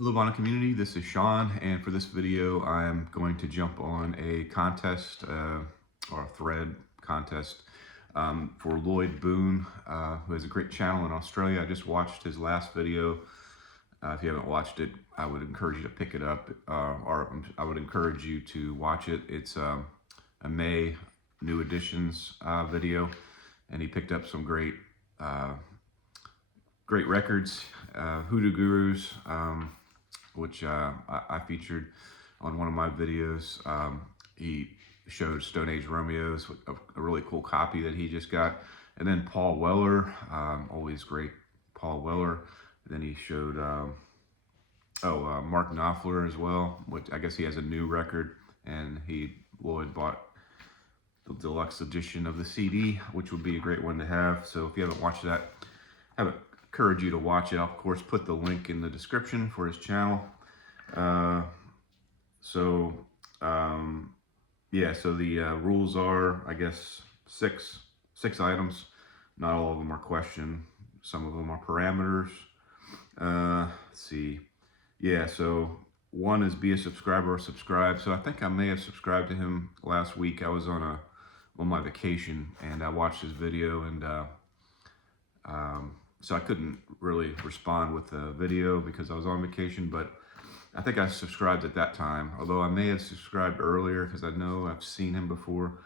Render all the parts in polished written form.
Hello, Vonna community. This is Sean, and for this video, I'm going to jump on a contest or a thread contest for Lloyd Boon, who has a great channel in Australia. I just watched his last video. If you haven't watched it, I would encourage you to pick it up, or I would encourage you to watch it. It's a May new editions video, and he picked up some great records, Hoodoo Gurus. Which I featured on one of my videos. He showed Stone Age Romeos, a really cool copy that he just got. And then Paul Weller, always great Paul Weller. Then he showed, Mark Knopfler as well, which I guess he has a new record. And Lloyd bought the deluxe edition of the CD, which would be a great one to have. So if you haven't watched that, I encourage you to watch it. I'll, of course, put the link in the description for his channel. So the rules are, I guess, six items. Not all of them are question. Some of them are parameters. Let's see. Yeah, so one is be a subscriber or subscribe. So I think I may have subscribed to him last week. I was on my vacation and I watched his video, and so I couldn't really respond with the video because I was on vacation, but I think I subscribed at that time, although I may have subscribed earlier because I know I've seen him before.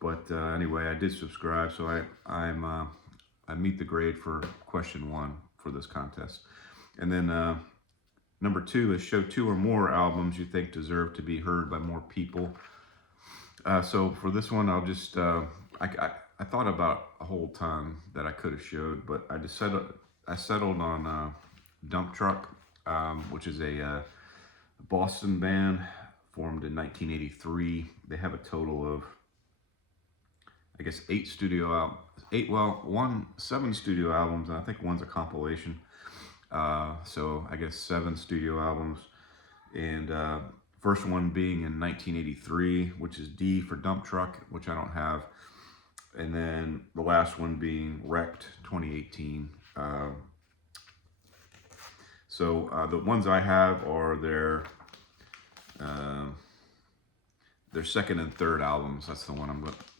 But anyway, I did subscribe, so I meet the grade for question one for this contest. And then number two is show 2 or more albums you think deserve to be heard by more people. So for this one, I'll just I thought about a whole ton that I could have showed, but I settled on Dump Truck, which is a Boston band formed in 1983. They have a total of, I guess, 7 studio albums, and I think one's a compilation. So I guess 7 studio albums, and first one being in 1983, which is D for Dump Truck, which I don't have, and then the last one being Wrecked 2018. The ones I have are their second and third albums. That's the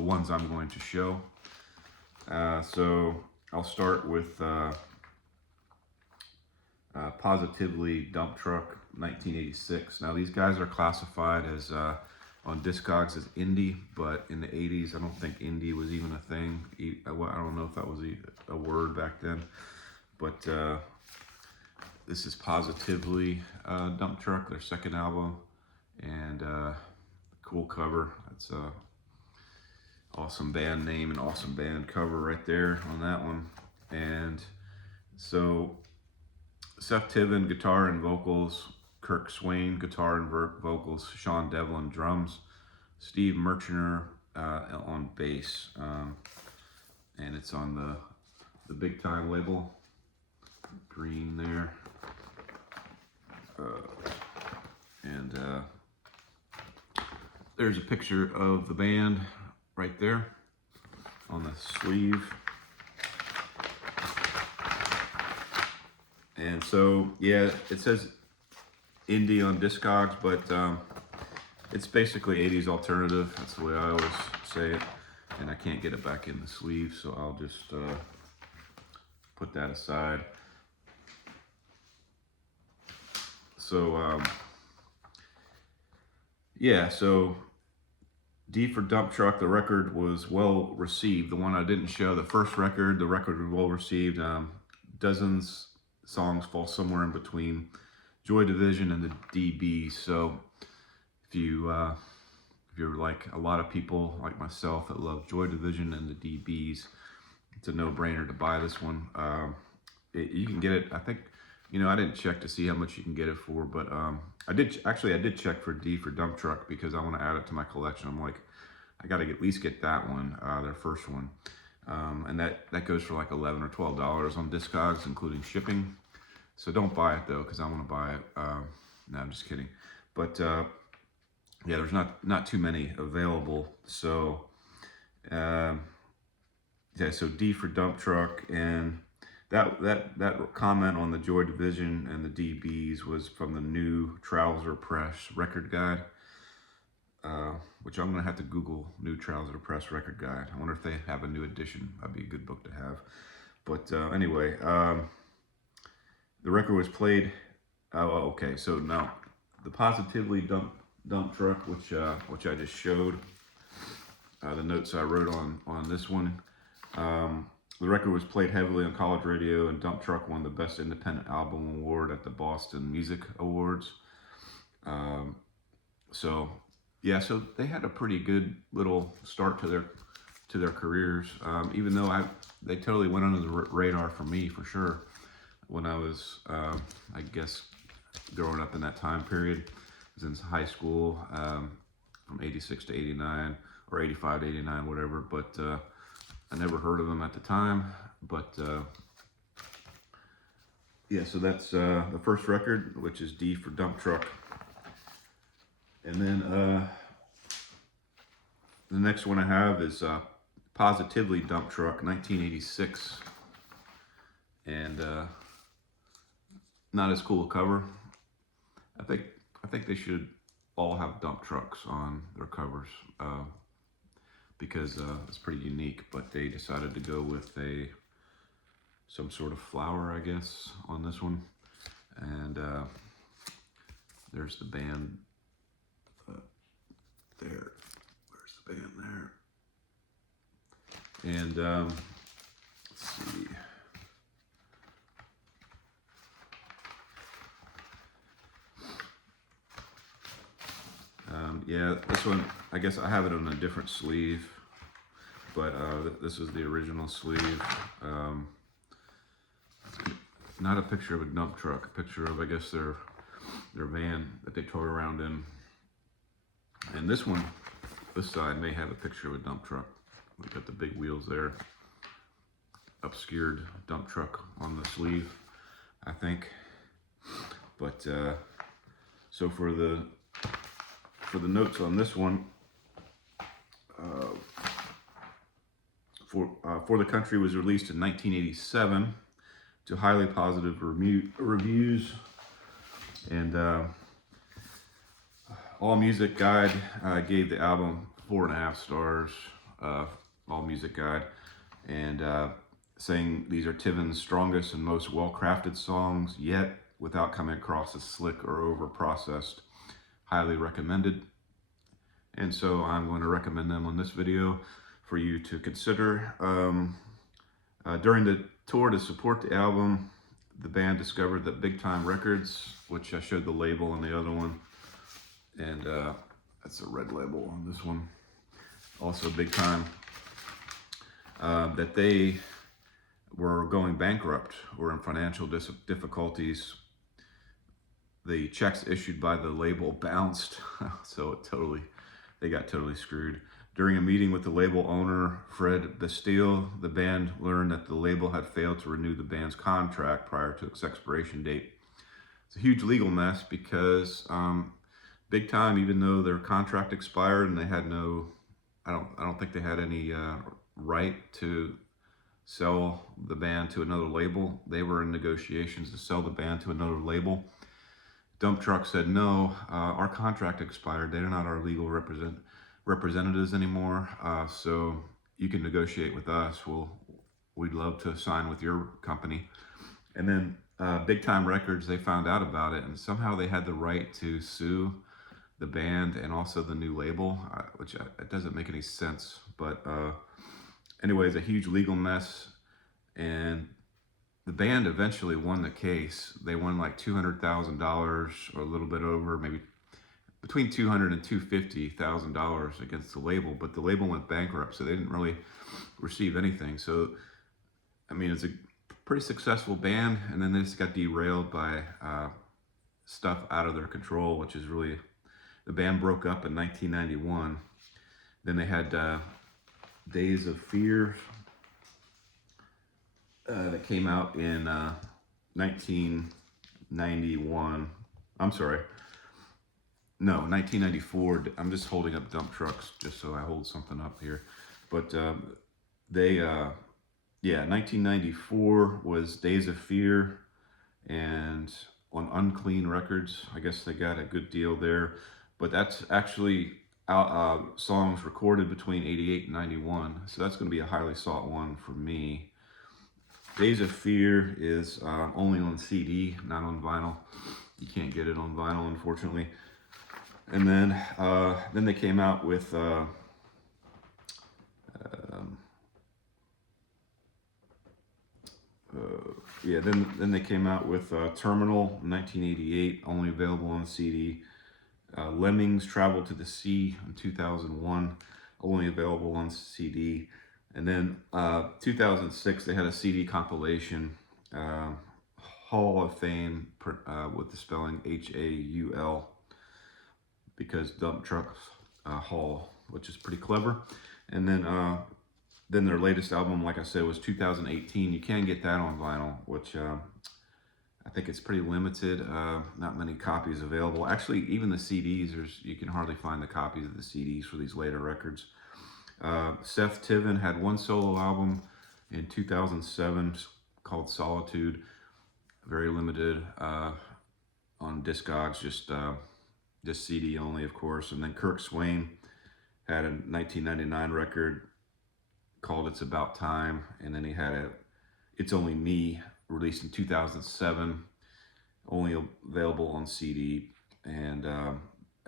ones I'm going to show. So I'll start with Positively Dump Truck 1986. Now these guys are classified as on Discogs as indie, but in the 80s I don't think indie was even a thing. I don't know if that was a word back then, but this is Positively Dump Truck, their second album, and cool cover. That's a awesome band name and awesome band cover right there on that one. And so Seth Tiven, guitar and vocals, Kirk Swain, guitar and vocals, Sean Devlin, drums, Steve Merchner on bass, and it's on the Big Time label, green there, and there's a picture of the band right there on the sleeve. And so, yeah, it says indie on Discogs, but it's basically 80s alternative. That's the way I always say it. And I can't get it back in the sleeve, so I'll just put that aside. So, yeah, so D for Dump Truck, the record was well received. The one I didn't show, the first record, the record was well received. Dozens songs fall somewhere in between Joy Division and the DBs. So if you're like a lot of people like myself that love Joy Division and the DBs, it's a no-brainer to buy this one. You can get it, I think, I didn't check to see how much you can get it for, but I did check for D for Dump Truck because I want to add it to my collection. I'm like, I got to at least get that one, their first one. And that goes for like $11 or $12 on Discogs, including shipping. So don't buy it though, because I want to buy it. No, I'm just kidding. But yeah, there's not too many available. So yeah, so D for Dump Truck, and that comment on the Joy Division and the DBs was from the New Trouser Press Record Guide, which I'm gonna have to Google New Trouser Press Record Guide. I wonder if they have a new edition. That'd be a good book to have. But anyway, the record was played. Okay, so now the Positively Dump Truck, which I just showed, the notes I wrote on this one. The record was played heavily on college radio, and Dump Truck won the Best Independent Album Award at the Boston Music Awards. So they had a pretty good little start to their careers. Even though they totally went under the radar for me, for sure, when I was I guess growing up in that time period. I was in high school, from 86 to 89 or 85 to 89, whatever. But I never heard of them at the time. But yeah, so that's the first record, which is D for Dump Truck. And then the next one I have is Positively Dump Truck, 1986. And not as cool a cover. I think they should all have dump trucks on their covers, because it's pretty unique. But they decided to go with some sort of flower, I guess, on this one. And there's the band there. Where's the band there? And let's see. Yeah, this one, I guess I have it on a different sleeve, but this is the original sleeve. Not a picture of a dump truck, a picture of, I guess, their van that they tour around in. And this one, this side may have a picture of a dump truck. We got the big wheels there. Obscured dump truck on the sleeve, I think. But so for the notes on this one, For the Country was released in 1987 to highly positive reviews, and All Music Guide gave the album 4.5 stars. All Music Guide, and saying these are Tiven's strongest and most well-crafted songs yet, without coming across as slick or over-processed. Highly recommended. And so I'm going to recommend them on this video for you to consider. During the tour to support the album, the band discovered that Big Time Records, which I showed the label on the other one, and that's a red label on this one, also Big Time, that they were going bankrupt, were in financial difficulties. The checks issued by the label bounced, so they got totally screwed. During a meeting with the label owner, Fred Bastille, the band learned that the label had failed to renew the band's contract prior to its expiration date. It's a huge legal mess because Big Time, even though their contract expired and they had no, I don't think they had any right to sell the band to another label. They were in negotiations to sell the band to another label. Dump Truck said, no, our contract expired. They're not our legal representatives anymore. So you can negotiate with us. We'd love to sign with your company. And then Big Time Records, they found out about it, and somehow they had the right to sue the band and also the new label, which it doesn't make any sense. But anyway, it's a huge legal mess. And the band eventually won the case. They won like $200,000 or a little bit over, maybe between $200,000 and $250,000 against the label. But the label went bankrupt, so they didn't really receive anything. So, I mean, it's a pretty successful band, and then they just got derailed by stuff out of their control, which is really, the band broke up in 1991. Then they had Days of Fear, that came out in 1991. I'm sorry. No, 1994. I'm just holding up Dump Trucks just so I hold something up here. But they Yeah, 1994 was Days of Fear, and on Unclean Records, I guess they got a good deal there. But that's actually songs recorded between 88 and 91, so that's going to be a highly sought one for me. Days of Fear is only on CD, not on vinyl. You can't get it on vinyl, unfortunately. And then they came out with um, yeah. Then they came out with Terminal 1988, only available on CD. Lemmings Travel to the Sea in 2001, only available on CD. And then 2006, they had a CD compilation, uh, Hall of Fame, with the spelling HAUL, because dump trucks haul, which is pretty clever. And then their latest album, like I said, was 2018. You can get that on vinyl, which I think it's pretty limited. Not many copies available. Actually, even the CDs, you can hardly find the copies of the CDs for these later records. Seth Tiven had one solo album in 2007 called Solitude. Very limited on Discogs, just CD only, of course. And then Kirk Swain had a 1999 record called It's About Time. And then he had It's Only Me, released in 2007, only available on CD. And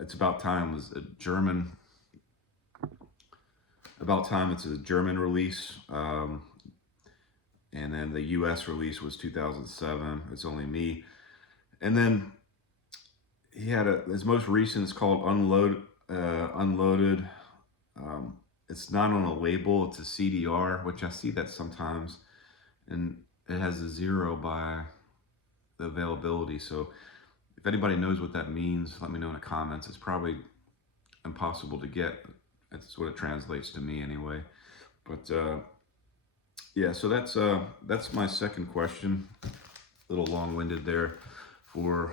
It's About Time was a German. About Time, it's a German release. And then the US release was 2007, It's Only Me. And then he had his most recent is called Unloaded. It's not on a label, it's a CDR, which I see that sometimes. And it has a 0 by the availability. So if anybody knows what that means, let me know in the comments. It's probably impossible to get. That's what it translates to me anyway. But yeah, so that's my second question. A little long-winded there. For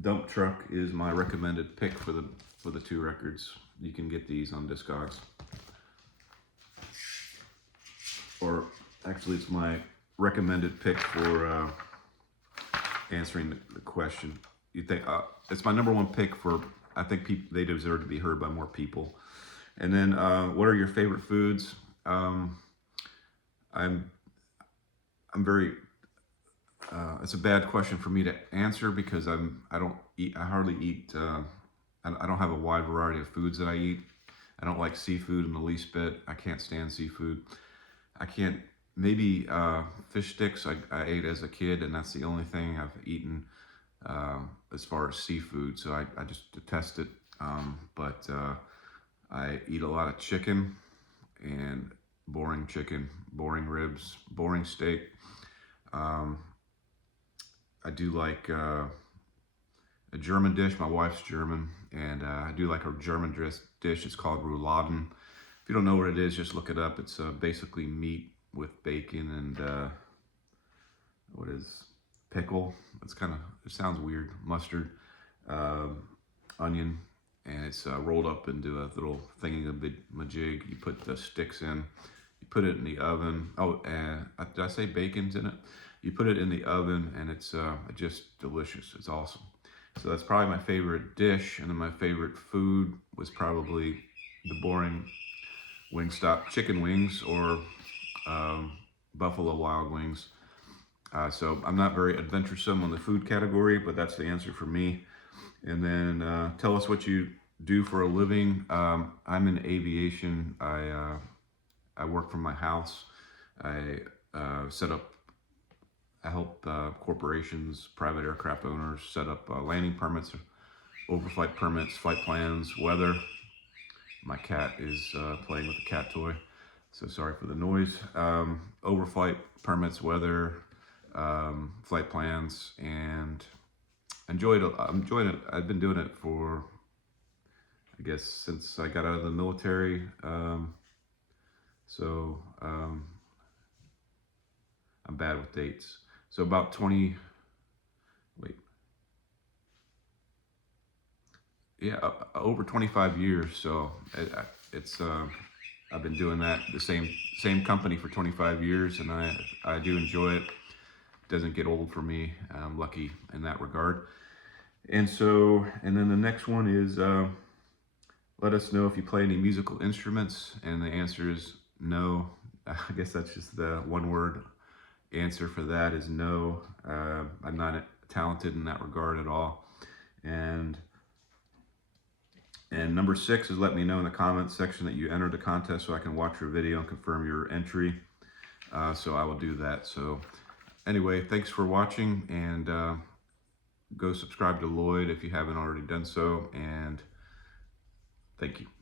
Dump Truck is my recommended pick for the two records. You can get these on Discogs. Or actually, it's my recommended pick for answering the question. You think it's my number one pick for? I think they deserve to be heard by more people. And then, what are your favorite foods? I'm very. It's a bad question for me to answer because I don't eat. I hardly eat. I don't have a wide variety of foods that I eat. I don't like seafood in the least bit. I can't stand seafood. I can't. Maybe fish sticks I ate as a kid, and that's the only thing I've eaten as far as seafood. So I just detest it. But I eat a lot of chicken, and boring chicken, boring ribs, boring steak. Um, I do like a German dish. My wife's German, and I do like a German dish. It's called rouladen. If you don't know what it is, just look it up. It's basically meat with bacon and what is pickle. It sounds weird. Mustard, onion, and it's rolled up into a little thingy-majig. You put the sticks in. You put it in the oven. Oh, and did I say bacon's in it? You put it in the oven, and it's just delicious. It's awesome. So that's probably my favorite dish, and then my favorite food was probably the boring Wingstop chicken wings or Buffalo Wild Wings. So I'm not very adventuresome on the food category, but that's the answer for me. And then tell us what you do for a living. I'm in aviation. I work from my house. I help corporations, private aircraft owners set up landing permits, overflight permits, flight plans, weather. My cat is playing with the cat toy, so sorry for the noise. Overflight permits, weather, flight plans, and I'm enjoying it. I've been doing it for, I guess, since I got out of the military. So I'm bad with dates. So about 20, wait, yeah, over 25 years. So it's I've been doing that, the same company for 25 years, and I do enjoy it. It doesn't get old for me. I'm lucky in that regard. And then the next one is, let us know if you play any musical instruments, and the answer is no. I guess that's just the one word answer for that is no. I'm not talented in that regard at all. And number 6 is let me know in the comments section that you entered the contest so I can watch your video and confirm your entry. So I will do that. So anyway, thanks for watching, and go subscribe to Lloyd if you haven't already done so, and thank you.